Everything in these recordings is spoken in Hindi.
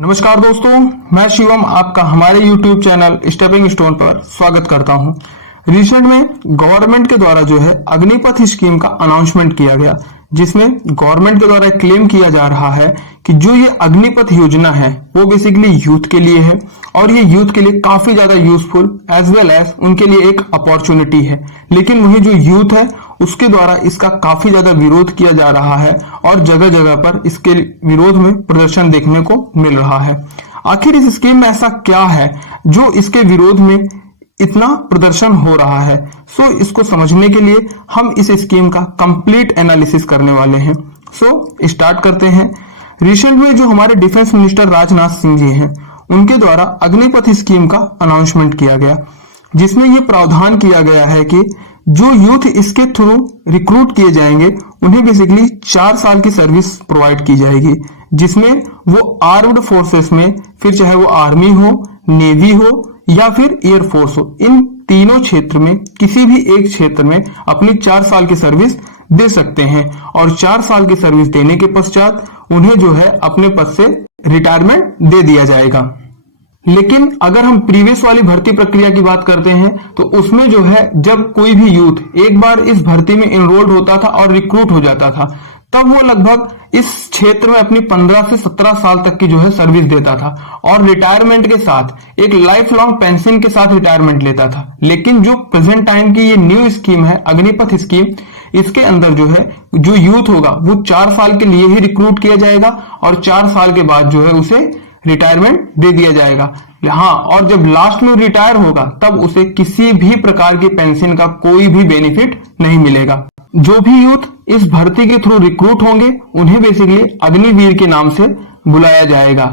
नमस्कार दोस्तों, मैं शिवम आपका हमारे YouTube चैनल स्टेपिंग स्टोन पर स्वागत करता हूं। रिसेंट में गवर्नमेंट के द्वारा जो है अग्निपथ स्कीम का अनाउंसमेंट किया गया, जिसमें गवर्नमेंट के द्वारा क्लेम किया जा रहा है कि जो ये अग्निपथ योजना है वो बेसिकली यूथ के लिए है और ये यूथ के लिए काफी ज्यादा यूजफुल एज वेल एज उनके लिए एक अपॉर्चुनिटी है। लेकिन वही जो यूथ है उसके द्वारा इसका काफी ज्यादा विरोध किया जा रहा है और जगह जगह पर इसके विरोध में प्रदर्शन देखने को मिल रहा है। आखिर इस स्कीम में ऐसा क्या है जो इसके विरोध में इतना प्रदर्शन हो रहा है? इसको समझने के लिए हम इस स्कीम का कंप्लीट एनालिसिस करने वाले हैं। स्टार्ट करते हैं। रिसेंट में जो हमारे डिफेंस मिनिस्टर राजनाथ सिंह जी हैं, उनके द्वारा अग्निपथ स्कीम का अनाउंसमेंट किया गया, जिसमें यह प्रावधान किया गया है कि जो यूथ इसके थ्रू रिक्रूट किए जाएंगे उन्हें बेसिकली 4 साल की सर्विस प्रोवाइड की जाएगी, जिसमें वो आर्म्ड फोर्सेस में, फिर चाहे वो आर्मी हो, नेवी हो या फिर एयरफोर्स हो, इन तीनों क्षेत्र में किसी भी एक क्षेत्र में अपनी 4 साल की सर्विस दे सकते हैं और 4 साल की सर्विस देने के पश्चात उन्हें जो है अपने पद से रिटायरमेंट दे दिया जाएगा। लेकिन अगर हम प्रीवियस वाली भर्ती प्रक्रिया की बात करते हैं तो उसमें जो है जब कोई भी यूथ एक बार इस भर्ती में एनरोल्ड होता था और रिक्रूट हो जाता था, तब वो लगभग इस क्षेत्र में अपनी 15 से 17 साल तक की जो है सर्विस देता था और रिटायरमेंट के साथ एक लाइफ लॉन्ग पेंशन के साथ रिटायरमेंट लेता था। लेकिन जो प्रेजेंट टाइम की ये न्यू स्कीम है अग्निपथ स्कीम, इसके अंदर जो है जो यूथ होगा वो 4 साल के लिए ही रिक्रूट किया जाएगा और 4 साल के बाद जो है उसे रिटायरमेंट दे दिया जाएगा। हाँ, और जब लास्ट में रिटायर होगा तब उसे किसी भी प्रकार की पेंशन का कोई भी बेनिफिट नहीं मिलेगा। जो भी यूथ इस भर्ती के थ्रू रिक्रूट होंगे उन्हें बेसिकली अग्निवीर के नाम से बुलाया जाएगा।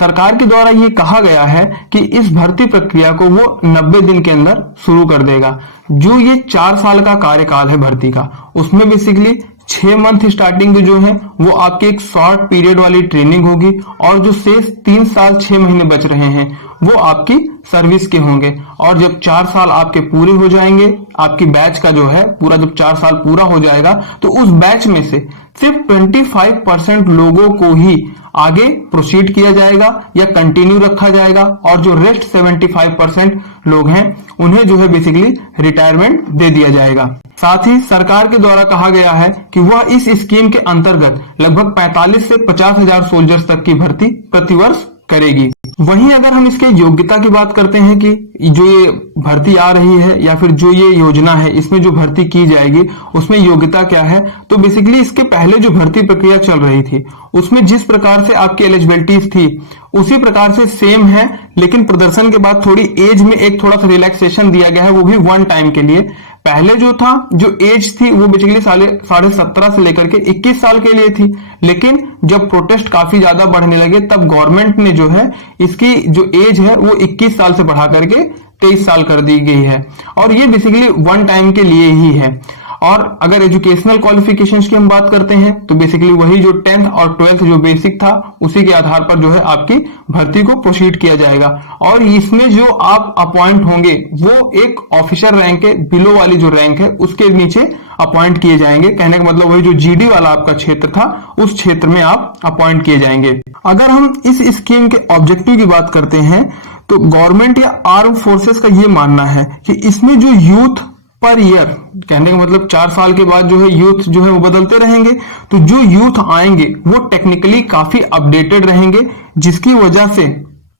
सरकार के द्वारा ये कहा गया है कि इस भर्ती प्रक्रिया को वो 90 दिन के अंदर शुरू कर देगा। जो ये 4 साल का कार्यकाल है भर्ती का, उसमें बेसिकली 6 मंथ स्टार्टिंग जो है वो आपके एक शॉर्ट पीरियड वाली ट्रेनिंग होगी और जो शेष 3 साल 6 महीने बच रहे हैं वो आपकी सर्विस के होंगे। और जब 4 साल आपके पूरे हो जाएंगे, आपकी बैच का जो है पूरा जब 4 साल पूरा हो जाएगा तो उस बैच में से सिर्फ 25% लोगों को ही आगे प्रोसीड किया जाएगा या कंटिन्यू रखा जाएगा और जो रेस्ट 75% लोग हैं उन्हें जो है बेसिकली रिटायरमेंट दे दिया जाएगा। साथ ही सरकार के द्वारा कहा गया है कि वह इस स्कीम के अंतर्गत लगभग 45 से 50 हजार सोल्जर्स तक की भर्ती प्रतिवर्ष करेगी। वहीं अगर हम इसके योग्यता की बात करते हैं कि जो ये भर्ती आ रही है या फिर जो ये योजना है इसमें जो भर्ती की जाएगी उसमें योग्यता क्या है, तो बेसिकली इसके पहले जो भर्ती प्रक्रिया चल रही थी उसमें जिस प्रकार से आपकी एलिजिबिलिटीज थी उसी प्रकार से सेम है, लेकिन प्रदर्शन के बाद थोड़ी एज में एक थोड़ा सा रिलैक्सेशन दिया गया है, वो भी 1 टाइम के लिए। पहले जो था जो एज थी वो बेसिकली 17.5 से लेकर के 21 साल के लिए थी, लेकिन जब प्रोटेस्ट काफी ज्यादा बढ़ने लगे तब गवर्नमेंट ने जो है इसकी जो एज है वो 21 साल से बढ़ा करके 23 साल कर दी गई है और ये बेसिकली 1 टाइम के लिए ही है। और अगर एजुकेशनल क्वालिफिकेशंस की हम बात करते हैं तो बेसिकली वही जो 10th और 12th जो बेसिक था उसी के आधार पर जो है आपकी भर्ती को प्रोसीड किया जाएगा और इसमें जो आप अपॉइंट होंगे वो एक ऑफिसर रैंक के बिलो वाली जो रैंक है उसके नीचे अपॉइंट किए जाएंगे। कहने का मतलब वही जो जीडी वाला आपका क्षेत्र था उस क्षेत्र में आप अपॉइंट किए जाएंगे। अगर हम इस स्कीम के ऑब्जेक्टिव की बात करते हैं तो गवर्नमेंट या आर्म फोर्सेस का ये मानना है कि इसमें जो यूथ पर ईयर, कहने का मतलब 4 साल के बाद जो है यूथ जो है वो बदलते रहेंगे, तो जो यूथ आएंगे वो टेक्निकली काफी अपडेटेड रहेंगे, जिसकी वजह से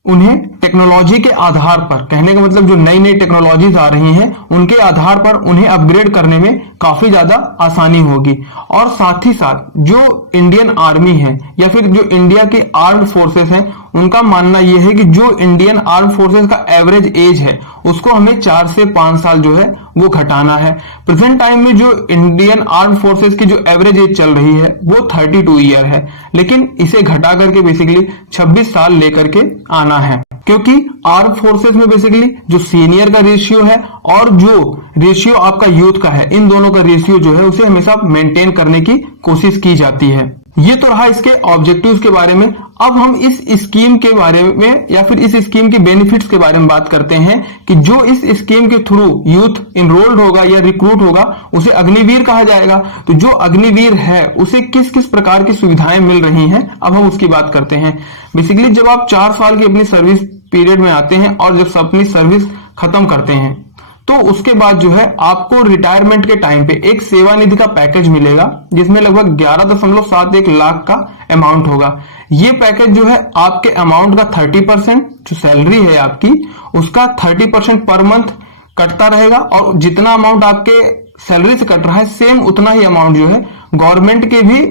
उन्हें टेक्नोलॉजी के आधार पर, कहने का मतलब जो नई नई टेक्नोलॉजीज आ रही हैं उनके आधार पर उन्हें अपग्रेड करने में काफी ज्यादा आसानी होगी। और साथ ही साथ जो इंडियन आर्मी है या फिर जो इंडिया की आर्म्ड फोर्सेस हैं उनका मानना यह है कि जो इंडियन आर्म फोर्सेस का एवरेज एज है उसको हमें 4 से 5 साल जो है वो घटाना है। प्रेजेंट टाइम में जो इंडियन आर्म फोर्सेस की जो एवरेज एज चल रही है वो 32 ईयर है, लेकिन इसे घटा करके बेसिकली 26 साल लेकर के आना है, क्योंकि आर्म फोर्सेस में बेसिकली जो सीनियर का रेशियो है और जो रेशियो आपका यूथ का है, इन दोनों का रेशियो जो है उसे हमेशा मेंटेन करने की कोशिश की जाती है। ये तो रहा इसके ऑब्जेक्टिव्स के बारे में। अब हम इस स्कीम के बारे में या फिर इस स्कीम के बेनिफिट्स के बारे में बात करते हैं कि जो इस स्कीम के थ्रू यूथ इनरोल्ड होगा या रिक्रूट होगा उसे अग्निवीर कहा जाएगा। तो जो अग्निवीर है उसे किस किस प्रकार की सुविधाएं मिल रही हैं, अब हम उसकी बात करते हैं। बेसिकली जब आप 4 साल की अपनी सर्विस पीरियड में आते हैं और जब अपनी सर्विस खत्म करते हैं तो उसके बाद जो है आपको रिटायरमेंट के टाइम पे एक सेवानिधि का पैकेज मिलेगा जिसमें लगभग 11.71 लाख का अमाउंट होगा। ये पैकेज जो है आपके अमाउंट का 30% जो सैलरी है आपकी उसका 30% पर मंथ कटता रहेगा और जितना अमाउंट आपके सैलरी से कट रहा है सेम उतना ही अमाउंट जो है गवर्नमेंट के भी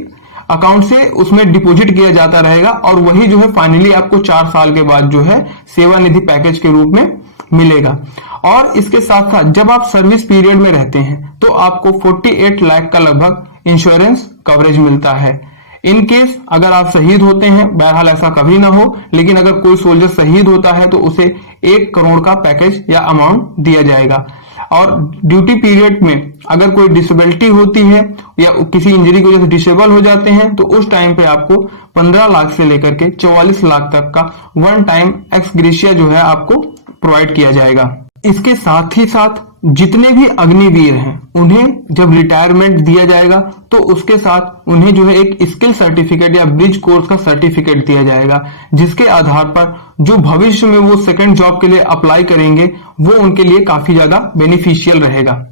अकाउंट से उसमें डिपॉजिट किया जाता रहेगा और वही जो है फाइनली आपको 4 साल के बाद जो है सेवानिधि पैकेज के रूप में मिलेगा। और इसके साथ साथ जब आप सर्विस पीरियड में रहते हैं तो आपको 48 लाख का लगभग इंश्योरेंस कवरेज मिलता है। इन केस अगर आप शहीद होते हैं, बहरहाल ऐसा कभी ना हो, लेकिन अगर कोई सोल्जर शहीद होता है तो उसे 1 करोड़ का पैकेज या अमाउंट दिया जाएगा। और ड्यूटी पीरियड में अगर कोई डिसेबिलिटी होती है या किसी इंजरी की वजह से डिसेबल हो जाते हैं तो उस टाइम पे आपको 15 लाख से लेकर के 44 लाख तक का वन टाइम एक्स ग्रेशिया जो है आपको प्रोवाइड किया जाएगा। इसके साथ ही साथ जितने भी अग्निवीर हैं उन्हें जब रिटायरमेंट दिया जाएगा तो उसके साथ उन्हें जो है एक स्किल सर्टिफिकेट या ब्रिज कोर्स का सर्टिफिकेट दिया जाएगा जिसके आधार पर जो भविष्य में वो सेकंड जॉब के लिए अप्लाई करेंगे वो उनके लिए काफी ज्यादा बेनिफिशियल रहेगा।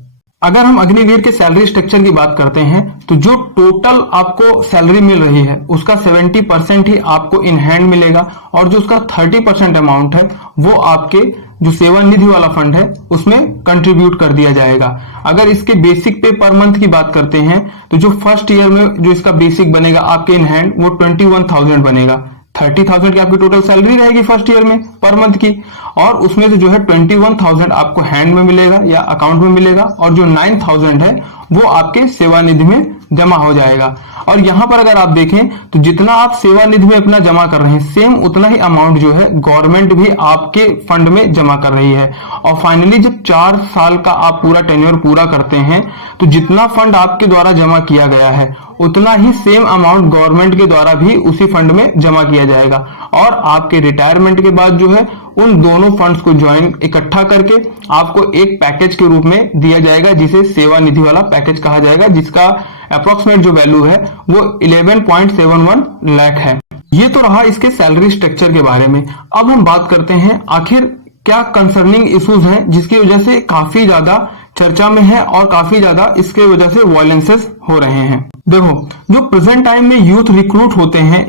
अगर हम अग्निवीर के सैलरी स्ट्रक्चर की बात करते हैं तो जो टोटल आपको सैलरी मिल रही है उसका 70% ही आपको इन हैंड मिलेगा और जो उसका 30% अमाउंट है वो आपके जो सेवानिधि वाला फंड है उसमें कंट्रीब्यूट कर दिया जाएगा। अगर इसके बेसिक पे पर मंथ की बात करते हैं तो जो फर्स्ट ईयर में जो इसका बेसिक बनेगा आपके इन हैंड वो 21,000 बनेगा। 30,000 की आपकी टोटल सैलरी रहेगी फर्स्ट ईयर में पर मंथ की और उसमें से जो है 21,000 आपको हैंड में मिलेगा या अकाउंट में मिलेगा और जो 9,000 है वो आपके सेवानिधि में जमा हो जाएगा। और यहां पर अगर आप देखें तो जितना आप सेवानिधि में अपना जमा कर रहे हैं सेम उतना ही अमाउंट जो है गवर्नमेंट भी आपके फंड में जमा कर रही है। और फाइनली जब 4 साल का आप पूरा टेन्योर पूरा करते हैं तो जितना फंड आपके द्वारा जमा किया गया है उतना ही सेम अमाउंट गवर्नमेंट के द्वारा भी उसी फंड में जमा किया जाएगा और आपके रिटायरमेंट के बाद जो है उन दोनों फंड्स को ज्वाइन इकट्ठा करके आपको एक पैकेज के रूप में दिया जाएगा जिसे सेवानिधि वाला पैकेज कहा जाएगा जिसका अप्रोक्सीमेट जो वैल्यू है वो 11.71 लाख है। ये तो रहा इसके सैलरी स्ट्रक्चर के बारे में। अब हम बात करते हैं आखिर क्या कंसर्निंग इश्यूज हैं जिसकी वजह से काफी ज्यादा चर्चा में है और काफी ज्यादा इसके वजह से वायलेंसेस हो रहे हैं। देखो जो प्रेजेंट टाइम में यूथ रिक्रूट होते हैं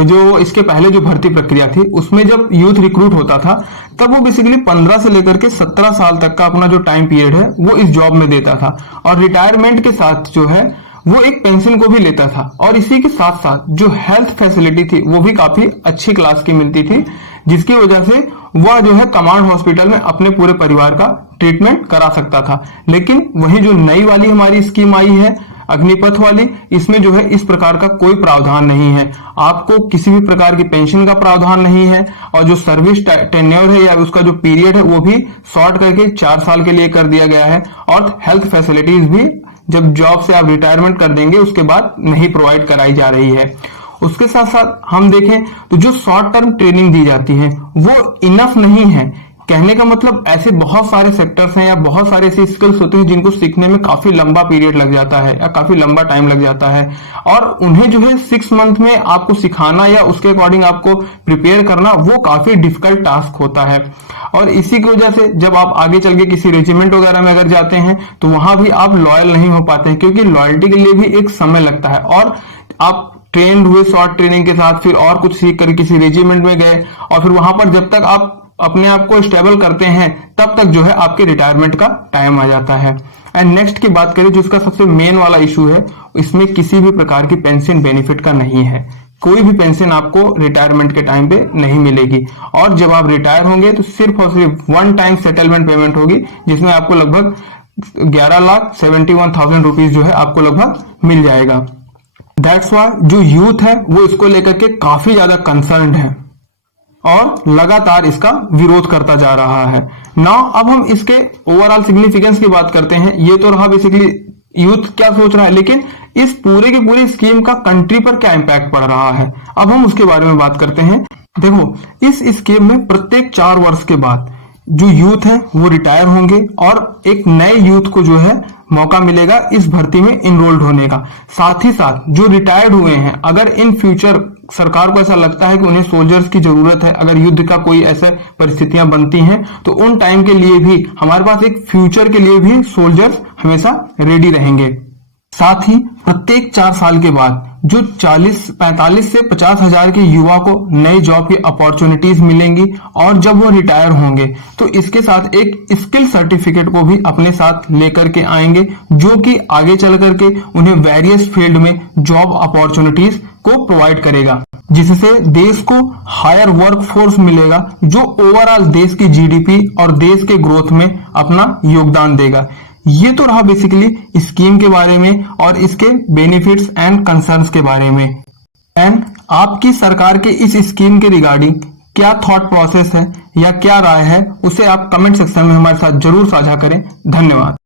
जो इसके पहले जो भर्ती प्रक्रिया थी उसमें जब यूथ रिक्रूट होता था तब वो बेसिकली 15 से लेकर के 17 साल तक का अपना जो टाइम पीरियड है वो इस जॉब में देता था और रिटायरमेंट के साथ जो है वो एक पेंशन को भी लेता था और इसी के साथ साथ जो हेल्थ फैसिलिटी थी वो भी काफी अच्छी क्लास की मिलती थी जिसकी वजह से वह जो है कमांड हॉस्पिटल में अपने पूरे परिवार का ट्रीटमेंट करा सकता था। लेकिन वही जो नई वाली हमारी स्कीम आई है अग्निपथ वाली, इसमें जो है इस प्रकार का कोई प्रावधान नहीं है। आपको किसी भी प्रकार की पेंशन का प्रावधान नहीं है और जो सर्विस टेन्योर है या उसका जो पीरियड है वो भी शॉर्ट करके 4 साल के लिए कर दिया गया है और हेल्थ फैसिलिटीज भी जब जॉब से आप रिटायरमेंट कर देंगे उसके बाद नहीं प्रोवाइड कराई जा रही है। उसके साथ साथ हम देखें तो जो शॉर्ट टर्म ट्रेनिंग दी जाती है वो इनफ नहीं है। कहने का मतलब ऐसे बहुत सारे सेक्टर्स हैं या बहुत सारे ऐसे स्किल्स होते हैं जिनको सीखने में काफी लंबा पीरियड लग जाता है या काफी लंबा टाइम लग जाता है और उन्हें जो है 6 मंथ में आपको सिखाना या उसके अकॉर्डिंग आपको प्रिपेयर करना वो काफी डिफिकल्ट टास्क होता है। और इसी की वजह से जब आप आगे चल के किसी रेजिमेंट वगैरह में अगर जाते हैं तो वहां भी आप लॉयल नहीं हो पाते हैं क्योंकि लॉयल्टी के लिए भी एक समय लगता है और आप ट्रेंड हुए शॉर्ट ट्रेनिंग के साथ फिर और कुछ सीख कर किसी रेजिमेंट में गए और फिर वहां पर जब तक आप अपने आप को स्टेबल करते हैं तब तक जो है आपके रिटायरमेंट का टाइम आ जाता है। एंड नेक्स्ट की बात करें जो इसका सबसे मेन वाला इशू है इसमें किसी भी प्रकार की पेंशन बेनिफिट का नहीं है। कोई भी पेंशन आपको रिटायरमेंट के टाइम पे नहीं मिलेगी और जब आप रिटायर होंगे तो सिर्फ और सिर्फ वन टाइम सेटलमेंट पेमेंट होगी जिसमें आपको लगभग 11,71,000 रुपीज जो है आपको लगभग मिल जाएगा। दैट्स वाई जो यूथ है वो इसको लेकर के काफी ज्यादा कंसर्न्ड है और लगातार इसका विरोध करता जा रहा है। नाउ अब हम इसके ओवरऑल सिग्निफिकेंस की बात करते हैं। ये तो रहा बेसिकली यूथ क्या सोच रहा है, लेकिन इस पूरे के पूरे स्कीम का कंट्री पर क्या इम्पैक्ट पड़ रहा है, अब हम उसके बारे में बात करते हैं। देखो, इस स्कीम में प्रत्येक 4 वर्ष के बाद जो यूथ है वो रिटायर होंगे और एक नए यूथ को जो है मौका मिलेगा इस भर्ती में इनरोल्ड होने का। साथ ही साथ जो रिटायर्ड हुए हैं, अगर इन फ्यूचर सरकार को ऐसा लगता है कि उन्हें सोल्जर्स की जरूरत है, अगर युद्ध का कोई ऐसे परिस्थितियां बनती हैं, तो उन टाइम के लिए भी हमारे पास एक फ्यूचर के लिए भी सोल्जर्स हमेशा रेडी रहेंगे। साथ ही प्रत्येक 4 साल के बाद जो 45 से 50 हजार के युवा को नई जॉब की अपॉर्चुनिटीज मिलेंगी और जब वो रिटायर होंगे तो इसके साथ एक स्किल सर्टिफिकेट को भी अपने साथ लेकर के आएंगे, जो कि आगे चल करके उन्हें वेरियस फील्ड में जॉब अपॉर्चुनिटीज को प्रोवाइड करेगा, जिससे देश को हायर वर्क फोर्स मिलेगा जो ओवरऑल देश की जीडीपी और देश के ग्रोथ में अपना योगदान देगा। ये तो रहा बेसिकली स्कीम के बारे में और इसके बेनिफिट्स एंड कंसर्न्स के बारे में। एंड आपकी सरकार के इस स्कीम के रिगार्डिंग क्या थॉट प्रोसेस है या क्या राय है, उसे आप कमेंट सेक्शन में हमारे साथ जरूर साझा करें। धन्यवाद।